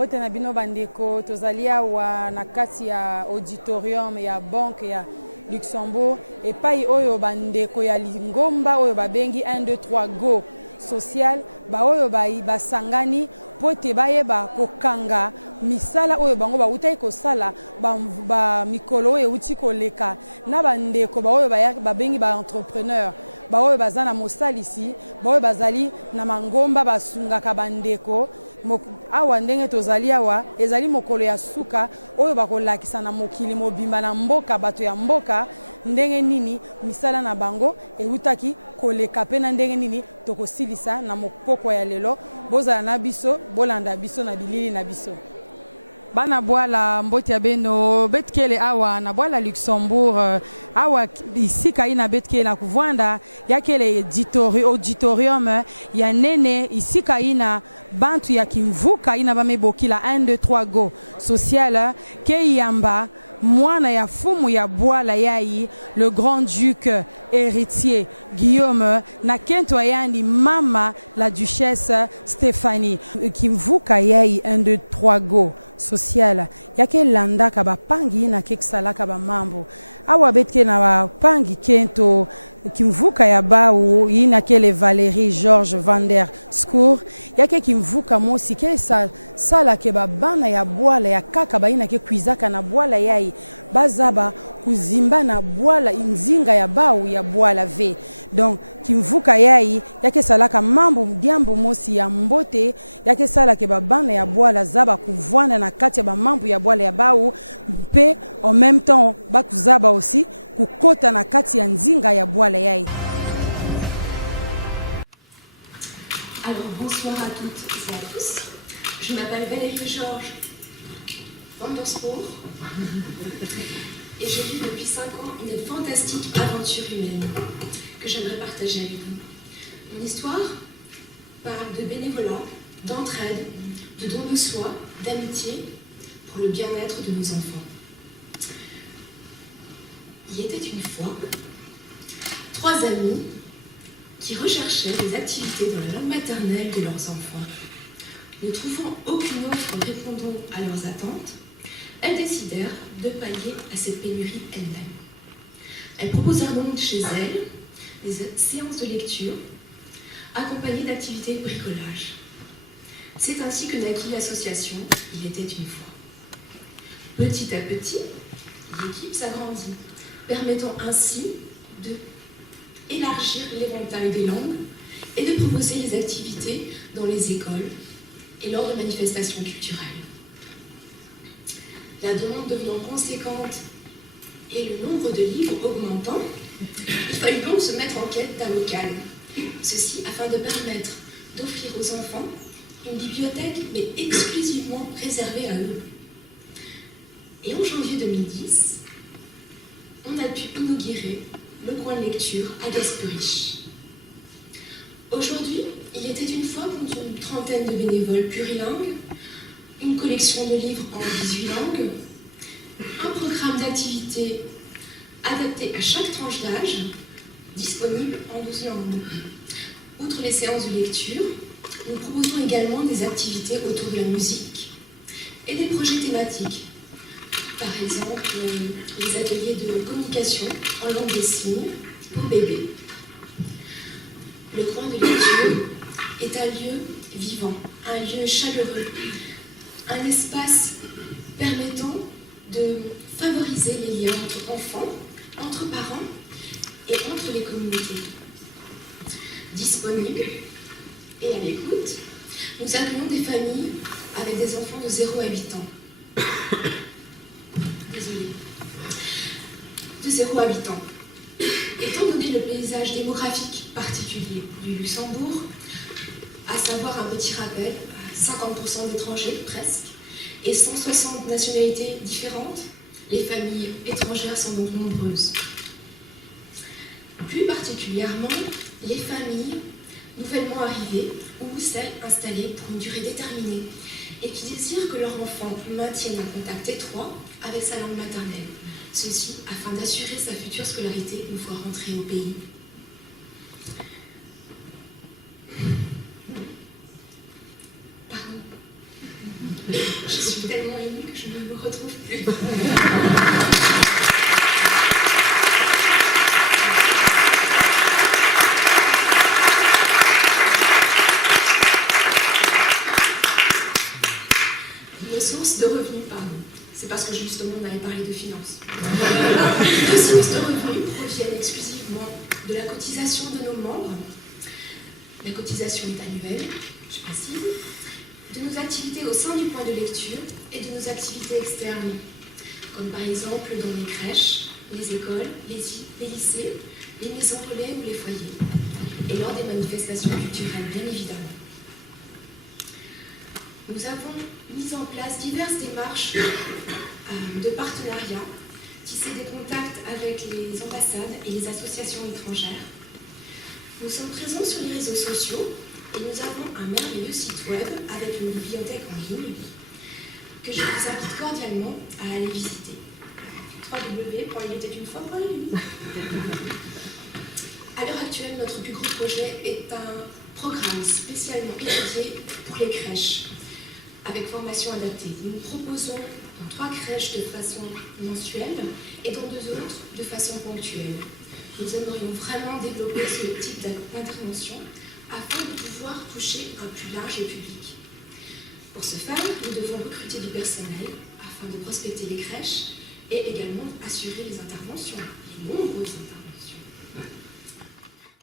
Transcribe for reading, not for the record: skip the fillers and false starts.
Mbote na bino bandeko tozali awa na kati ya auditorium ya banque ya Luxembourg epai oyo bandeko ya lingomba oyo babengi 1 2 3 go social ba oyo basangani pote bayeba kokanga misala oyo bango bautai kosala ba mikolo oyo uti koleka na bandeko ba oyo babengi ba entrepreneur ba oyo bazana mosalisi ba oyo bazali na mangomba basungaka bandeko awa ndenge tozali awa ezali mokolo ya suka oyo bakolakisa na mokili mobimba na mboka bato ya mboka ndenge nini misala na bango eutaki koleka pe na ndenge nini tokosilisa na mopoko ya lelo bozala na biso bolanda biso na bilili na biso bana bwala mboti ya beno betkele awa na bwala Luxembourg awa isika ina betkele na kuvwanda yakele auditorium ya nene isika ina bantu ya kimvuka ina bamebokila 1 2 3 go social ke yamba mwana ya fumu ya bwala yai le grand-duc héritier Guillaume na kento ayandi mama la duchesse Stéphanie kimvuka yai 1 2 3 go social yake landa ka bapangi na keksala ka mambo awa betke na bapangi kento kimvuka ya bau ina kele Valérie Georges Van der Scour yake kimvuka mosi ke sala ke babana ya bwala ya kaka baina ke kuizaka na bwala yai bazaba kuzimba na bwala inzinga ya bau ya bwala ve donc kimvuka yai yake salaka mambo diambo mosi ya mbote yake sala ke babana ya bwala zaba kuvwana na kati ya mambo ya bwala ya bau pe en même temps bakuzaba aussi kukota na kati ya nzinga ya bwala yai. Alors bonsoir à toutes et à tous. Je m'appelle Valérie Georges Van der Spoor et je vis depuis 5 ans une fantastique aventure humaine que j'aimerais partager avec vous. Mon histoire parle de bénévolat, d'entraide, de don de soi, d'amitié pour le bien-être de nos enfants. Il était une fois 3 amis qui recherchaient des activités dans la langue maternelle de leurs enfants. Ne trouvant aucune offre répondant à leurs attentes, elles décidèrent de pallier à cette pénurie elles-mêmes. Elles proposèrent donc chez elles des séances de lecture accompagnées d'activités de bricolage. C'est ainsi que naquit l'association Il était une fois. Petit à petit, l'équipe s'agrandit, permettant ainsi d'élargir l'éventail des langues et de proposer les activités dans les écoles et lors de manifestations culturelles. La demande devenant conséquente et le nombre de livres augmentant, il fallut donc se mettre en quête d'un local. Ceci afin de permettre d'offrir aux enfants une bibliothèque, mais exclusivement réservée à eux. Et en janvier 2010, on a pu inaugurer le coin de lecture à Gasperich. Aujourd'hui, il était une fois compte une trentaine de bénévoles plurilingues, une collection de livres en 18 langues, un programme d'activités adapté à chaque tranche d'âge, disponible en 12 langues. Outre les séances de lecture, nous proposons également des activités autour de la musique et des projets thématiques. Par exemple, les ateliers de communication en langue des signes pour bébés. Le coin de lecture est un lieu vivant, un lieu chaleureux, un espace permettant de favoriser les liens entre enfants, entre parents et entre les communautés. Disponible et à l'écoute, nous accueillons des familles avec des enfants de 0 à 8 ans. De 0 à 8 ans. Étant donné le paysage démographique particulier du Luxembourg, à savoir un petit rappel, 50% d'étrangers presque, et 160 nationalités différentes, les familles étrangères sont donc nombreuses. Plus particulièrement, les familles nouvellement arrivées ou celles installées pour une durée déterminée et qui désirent que leur enfant maintienne un contact étroit avec sa langue maternelle. Ceci afin d'assurer sa future scolarité une fois rentré au pays. Pardon. Je suis tellement émue que je ne me retrouve plus. Nos sources de revenus, pardon. C'est parce que justement on avait parlé de finances. Nos sources de revenus proviennent exclusivement de la cotisation de nos membres. La cotisation est annuelle, je précise, de nos activités au sein du point de lecture et de nos activités externes, comme par exemple dans les crèches, les écoles, les lycées, les maisons relais ou les foyers, et lors des manifestations culturelles, bien évidemment. Nous avons mis en place diverses démarches de partenariat, tissé des contacts avec les ambassades et les associations étrangères. Nous sommes présents sur les réseaux sociaux et nous avons un merveilleux site web avec une bibliothèque en ligne que je vous invite cordialement à aller visiter. www.ilétait-une-fois.lu. À l'heure actuelle, notre plus gros projet est un programme spécialement étudié pour les crèches, avec formation adaptée. Nous nous proposons dans 3 crèches de façon mensuelle et dans 2 autres de façon ponctuelle. Nous aimerions vraiment développer ce type d'intervention afin de pouvoir toucher un plus large public. Pour ce faire, nous devons recruter du personnel afin de prospecter les crèches et également assurer les interventions, les nombreuses interventions.